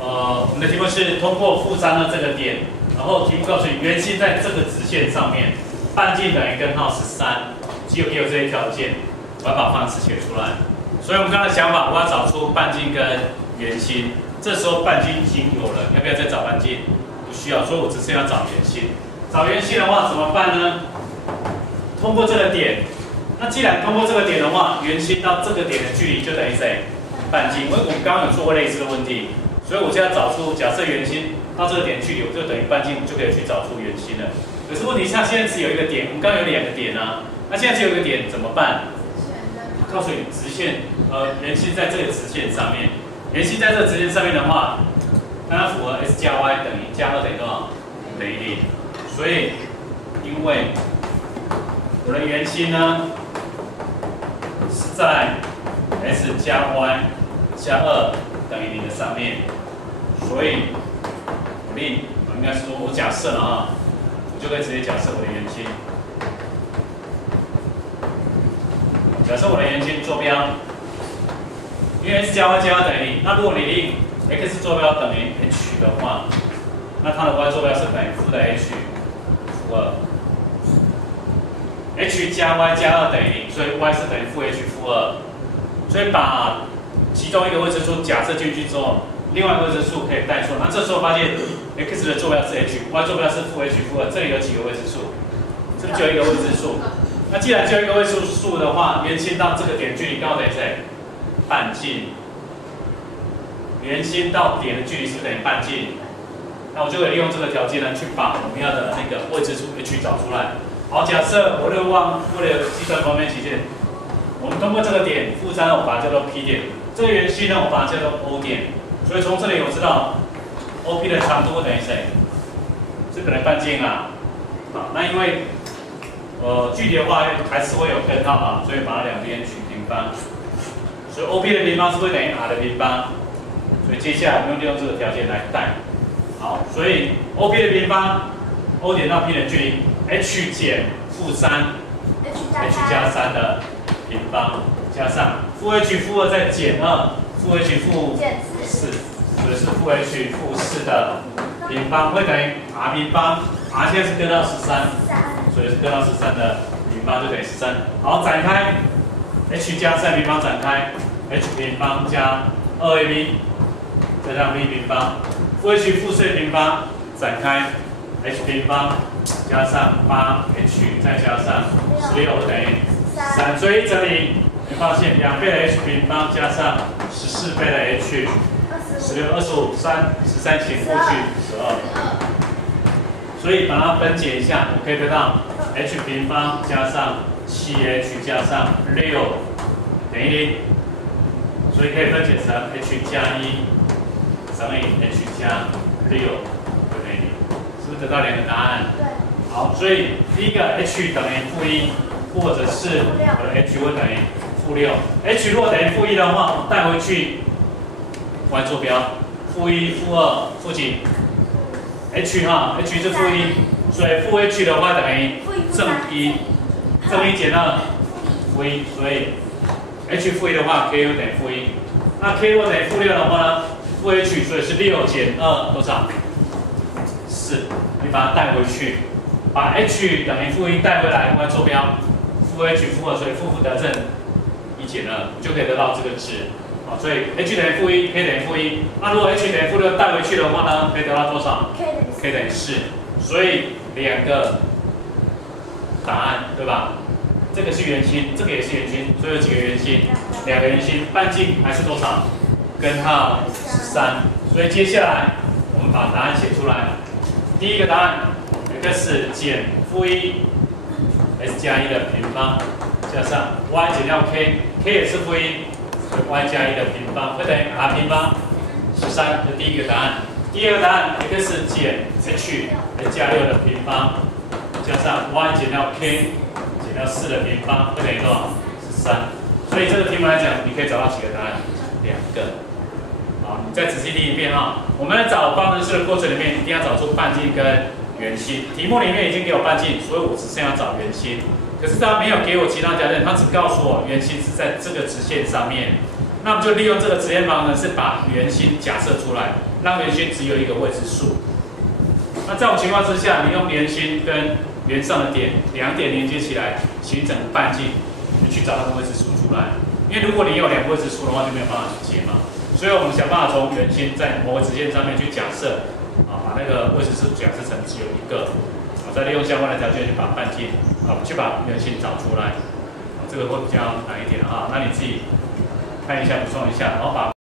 我们的题目是通过负3的这个点，然后题目告诉你圆心在这个直线上面，半径等于根号13，只有给我这些条件，我要把方式写出来。所以我们刚才的想法，我要找出半径跟圆心。这时候半径已经有了，要不要再找半径？不需要，所以我只是要找圆心。找圆心的话怎么办呢？通过这个点，那既然通过这个点的话，圆心到这个点的距离就等于谁？半径。因为我们刚刚有做过类似的问题，所以我就要找出，假设圆心到这个点距离，我就等于半径，就可以去找出圆心了。可是问题是它现在只有一个点，我们刚刚有2个点啊，那现在只有一个点怎么办？告诉你，直线，圆心在这个直线上面，圆心在这个直线上面的话，它符合 s 加 y 等于加2等于多少？等于0。所以，因为我的圆心呢是在 s 加 y 加2等于0的上面，所以我应该说我假设了啊，我就可以直接假设我的圆心。假设我的圆心坐标，因为 s 加 y 加2等于0，那如果你令 x 坐标等于 h 的话，那它的 y 坐标是等于负的 h 负2。h 加 y 加2等于0，所以 y 是等于负 h 负2。所以把其中一个未知数假设进去之后，另外一个未知数可以带出来。那这时候发现 x 的坐标是 h，y 坐标是负 h 负2，这里有几个未知数？是不是就一个未知数？那既然就一个未知数的话，圆心到这个点距离刚好等于谁？半径。圆心到点的距离是不是等于半径？那我就可以利用这个条件呢，去把我们要的那个未知数 h 找出来。好，假设为了计算方便起见，我们通过这个点负3，我把它叫做 P 点。这个圆心呢，我把它叫做 O 点。所以从这里我知道 OP 的长度等于谁？是等于半径啊。好，那因为距离的话还是会有根号啊，所以把它两边取平方。所以 OP 的平方是会等于 r 的平方。所以接下来我们利用这个条件来代。好，所以 OP 的平方 ，O 点到 P 点距离 h 减负3 ，h 加3的平方加上负 h 负2再减2，负 h 负4，所以是负 h 负4的平方会等于 r 平方 ，r 现在是根号13，所以是根号13的平方就等于13。好，展开 h 加3平方展开 h 平方加2ab 再加上 b 平方，负 h 负4平方展开 h 平方加上8h 再加上16等于3，所以一整理你发现2倍的 h 平方加上14倍的 h，16、25、13减过去12，所以把它分解一下，我可以得到 h 平方加上7h 加上6等于0，所以可以分解成 h 加1乘以 h 加6等于0，是不是得到2个答案？对。好，所以第一个 h 等于-1，或者是我的 h 会等于-6。h 如果等于-1的话，我带回去 y 坐标-1、-2、负几 ？h 哈 ，h 是-1，所以负 h 的话等于正1，正1减2负1，所以 h 负1的话 k 又等于-1。那 k 如果等于-6的话呢？负 h 所以是6减2多少？4，你把它带回去。把 h 等于-1带回来，y 坐标负 h 负2，所以负得正1减2，就可以得到这个值。好，所以 h 等于-1 ，k 等于-1。那如果 h 等于-6带回去的话呢，可以得到多少 ？k 等于4。所以2个答案，对吧？这个是圆心，这个也是圆心，所以有几个圆心？2个圆心，半径还是多少？根号13。所以接下来我们把答案写出来。第一个答案。x 减-1 s 加1的平方加上 y 减掉 k，k 也是-1，所以 y 加1的平方会等于 r 平方13，这第一个答案。第二个答案 x 减 h s 加6的平方加上 y 减掉 k 减掉4的平方会等于多少？13。所以这个题目来讲，你可以找到几个答案？2个。好，你再仔细听一遍哈。我们在找方程式的过程里面，一定要找出半径跟圆心。题目里面已经给我半径，所以我只剩下找圆心。可是他没有给我其他条件，他只告诉我圆心是在这个直线上面。那我们就利用这个直线方程式把圆心假设出来，让圆心只有一个未知数。那这种情况之下，你用圆心跟圆上的点两点连接起来，形成半径，你去找那个未知数出来。因为如果你有两个未知数的话，就没有办法去解嘛。所以我们想办法从圆心在某个直线上面去假设，把那个未知数假设成只有一个，再利用相关的条件去把半径，去把圆心找出来。这个会比较难一点哈。那你自己看一下，补充一下，然后把